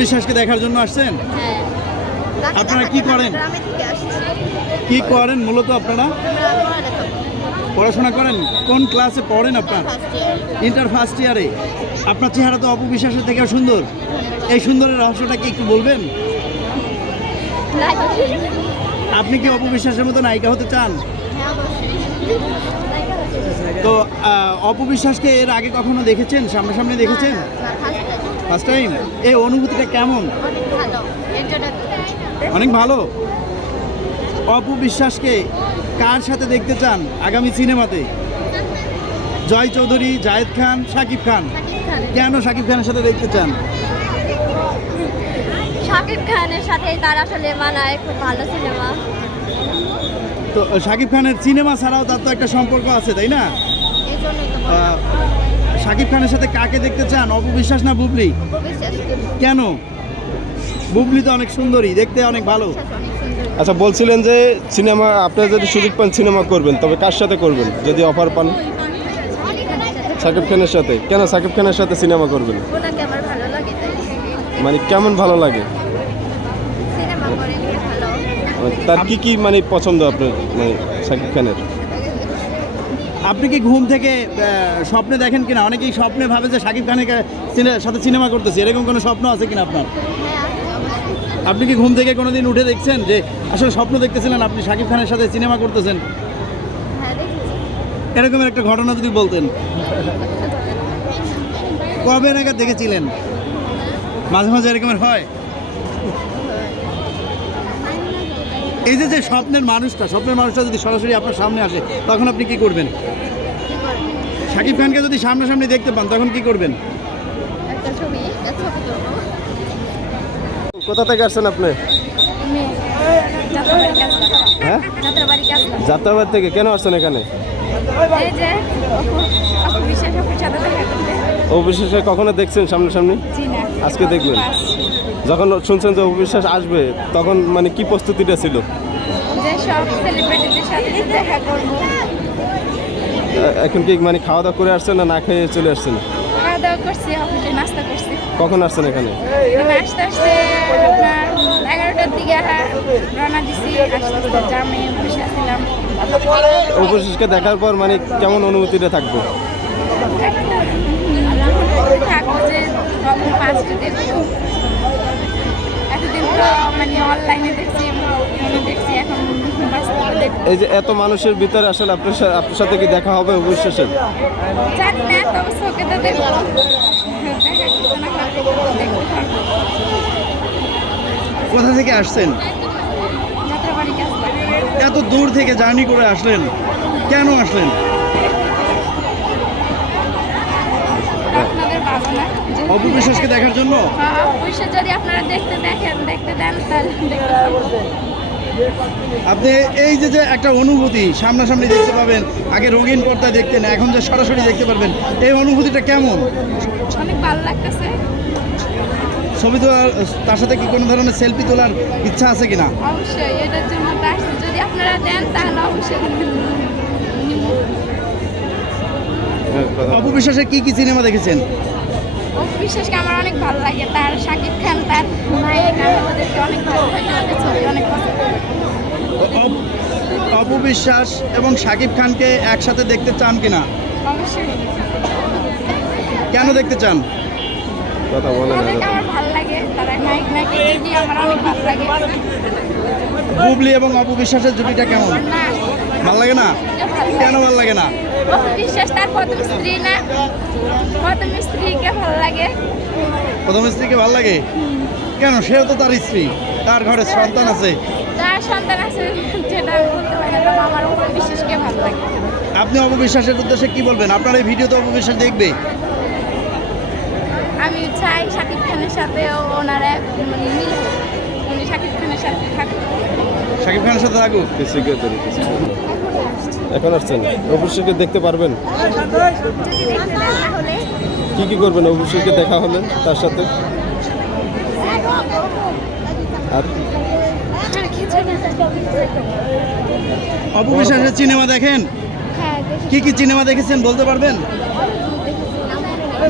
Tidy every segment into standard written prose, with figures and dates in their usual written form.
বিশ্বাসকে দেখার জন্য আসছেন? হ্যাঁ। আপনারা কি করেন? গ্রামে থেকে আসছি। কি করেন মূলত আপনারা? আমরা পড়ালেখা করি। পড়াশোনা করেন? কোন ক্লাসে পড়েন আপনার? First year. ইন্টার ফার্স্ট ইয়ারে। আপনার চেহারা তো অপবিশ্বাসের থেকেও সুন্দর। এই সুন্দরের রহস্যটা কি একটু বলবেন? আপনি কি অপবিশ্বাসের মতো নায়িকা হতে চান? হ্যাঁ, অবশ্যই। তো অপবিশ্বাসকে এর আগে কখনো দেখেছেন? সামনাসামনি দেখেছেন? না, ফার্স্ট ইয়ার। First time? এই অনুভূতিটা কেমন? অনেক ভালো। এন্টারটেইনমেন্ট। অনেক ভালো। অপবিশ্বাসকে কার সাথে দেখতে চান আগামী সিনেমাতে? জয় চৌধুরী, জায়েদ খান, শাকিব খান? শাকিব খান। কেন শাকিব খানের সাথে দেখতে চান? শাকিব খানের সাথে তার আসলে মানায়, খুব ভালো সিনেমা। তো শাকিব খানের সিনেমা ছাড়াও তার তো একটা সম্পর্ক আছে, তাই না? এই জন্যই তো আহ, শাকিব খানের সাথে কাকে দেখতে চান, অপবিশ্বাস না বুবলি? অপবিশ্বাস। কেন? বুবলি তো অনেক সুন্দরী, দেখতে অনেক ভালো। অনেক সুন্দর। আচ্ছা, বলছিলেন যে সিনেমা আপনারা যদি সুযোগ পান সিনেমা করবেন, তবে কার সাথে করবেন যদি অফার পান? শাকিব খানের সাথে। কেন শাকিব খানের সাথে সিনেমা করবেন? ওনাকে আমার ভালো লাগে তাই। মানে কেমন ভালো লাগে? সিনেমা করেন ভালো। তার কি কি মানে পছন্দ আপনার, মানে শাকিব খানের? আপনি কি ঘুম থেকে স্বপ্নে দেখেন কিনা? অনেকেই স্বপ্নে ভাবে যে শাকিব খানের সাথে সিনেমা করতেছে, এরকম কোনো স্বপ্ন আছে কিনা আপনার? হ্যাঁ, আছে অবশ্যই। আপনি কি ঘুম থেকে কোনোদিন উঠে দেখছেন যে আসলে স্বপ্ন দেখতেছিলেন আপনি শাকিব খানের সাথে সিনেমা করতেছেন? হ্যাঁ, দেখেছি। এরকমের একটা ঘটনা যদি বলতেন। কবে নাগাদ দেখেছিলেন? মাঝে মাঝে এরকমের হয়? এই যে যে স্বপ্নের মানুষটা যদি সরাসরি আপনার সামনে আসে, তখন আপনি কি করবেন? শাকিব খানকে যদি সামনাসামনি দেখতে পান তখন কি করবেন? একটা ছবি তুলবো। কোথা থেকে আসছেন আপনি? যাত্রাবাড়ি কাজলা। হ্যাঁ, যাত্রাবাড়ি কাজলা। যাত্রাবাড়ি থেকে। কেন আসছেন এখানে? এই যে অপবিশ্বাস অপুর সাথে দেখা করতে। অবিশ্বাসে কখনো দেখছেন সামনাসামনি? জি না। আজকে দেখবেন। যখন শুনছেন যে অবিশ্বাস আসবে, তখন মানে কি প্রস্তুতিটা ছিল? যে সব সেলিব্রিটিদের সাথে দেখা করবো। এখন কি মানে খাওয়া দাওয়া করে আসছেন না না খেয়ে চলে আসছেন? খাওয়া দাওয়া করছি, অফিসে নাস্তা করছি। কখন আসছেন এখানে? আস্তে আস্তে আপনার 11টার দিকে রওনা দিছি। আস্তে আস্তে জামে বসে আসছিলাম। অবিশ্বাসকে দেখার পর মানে কেমন অনুভূতিটা থাকবে? থাকবো যে প্রথম ফার্স্টে দেখবো। এতদিন তো মানে অনলাইনে দেখছি, দেখছি, এখন বাস্তবে দেখবো। এই যে এত মানুষের ভিতরে আসলে আপনার সাথে কি দেখা হবে অবিশ্বাসের? জানি না, তবে চোখে তো দেখবো। দেখা করতে না করতে দেখতে পারবো। কোথা থেকে আসছেন? যাত্রাবাড়ি কাজলা। এত দূর থেকে জার্নি করে আসলেন, কেন আসলেন? আপনাদের ভালো না? অপবিশ্বাসকে দেখার জন্য? অবশ্যই, যদি আপনারা দেখতে দেন তাহলে দেখতে পারবো। আপনি এই যে যে একটা অনুভূতি সামনাসামনি দেখতে পাবেন, আগে রঙিন পর্দায় দেখতেন, এখন যে সরাসরি দেখতে পারবেন, এই অনুভূতিটা কেমন? অনেক ভালো লাগতেছে। ছবি তোলার, তার সাথে কি কোনো ধরনের সেলফি তোলার ইচ্ছা আছে কিনা? অবশ্যই, এটার জন্য তো আসছি। যদি আপনারা দেন তাহলে অবশ্যই নিব। অপবিশ্বাসের কি কি সিনেমা দেখেছেন? বিশেষকে আমার অনেক ভালো লাগে, তার শাকিব খান, তার নায়ক, আমি ওদেরকে অনেক ভালো লাগে, ওদের ছবি অনেক পছন্দ। অপবিশ্বাস এবং শাকিব খানকে একসাথে দেখতে চান কিনা? অবশ্যই। কেন দেখতে চান? কথা বলেন। ওদেরকে আমার ভালো লাগে, তারা নায়ক নায়িকা আমার অনেক ভালো লাগে। বুবলি এবং অপবিশ্বাসের জুটিটা কেমন? না, ভালো লাগে না? কেন ভালো লাগে না? বিশ্বাস তার প্রথম স্ত্রী না, প্রথম স্ত্রীকে ভালো লাগে। প্রথম স্ত্রীকে ভালো লাগে কেন? সেও তো তার স্ত্রী, তার ঘরে সন্তান আছে। তার সন্তান আছে, যেটা বলতে পারি না, আমার বিশ্বাসকে ভালো লাগে। আপনি অপবিশ্বাসের উদ্দেশ্যে কি বলবেন? আপনার এই ভিডিও তো অপবিশ্বাস দেখবে। আমি চাই শাকিব খানের সাথে ওনারা মানে মিল, উনি শাকিব খানের সাথে থাকুক। শাকিব খানের সাথে থাকুক। এখন আসছেন, অবিশ্বাসকে দেখতে পারবেন? যদি দেখতে দেন তাহলে কি কি করবেন অবিশ্বাসকে দেখা হলে তার সাথে? আর অপবিশ্বাসের সিনেমা দেখেন? হ্যাঁ, দেখি। কি কি সিনেমা দেখেছেন বলতে পারবেন?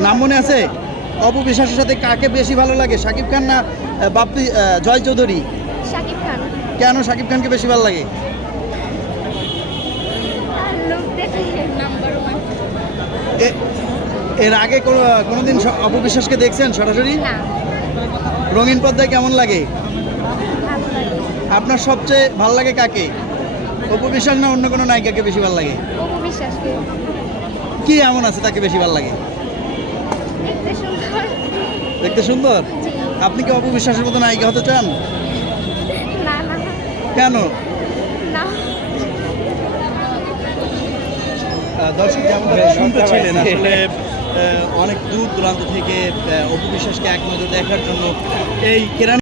নাম মনে আছে? অপু বিশ্বাসের সাথে কাকে বেশি ভালো লাগে, শাকিব খান না বাপ্পি জয় চৌধুরী? শাকিব খান। কেন শাকিব খানকে বেশি ভালো লাগে? তার লোক দেখে নাম্বার 1। এর আগে কোনোদিন অপু বিশ্বাসকে দেখছেন সরাসরি? না, রঙিন পর্দায় কেমন লাগে? ভালো লাগে। আপনার সবচেয়ে ভালো লাগে কাকে, অপু বিশ্বাস না অন্য কোনো নায়িকাকে বেশি ভালো লাগে? অপু বিশ্বাসকে। কি এমন আছে তাকে বেশি ভালো লাগে? দেখতে সুন্দর। দেখতে সুন্দর। জি। আপনি কি অপু বিশ্বাসের মতো নায়িকা হতে চান? না না কেন? না। দর্শক যেমন শুনতেছিলেন আসলে অনেক দূর দূরান্ত থেকে অপু বিশ্বাসকে এক নজর দেখার জন্য এই কেরানি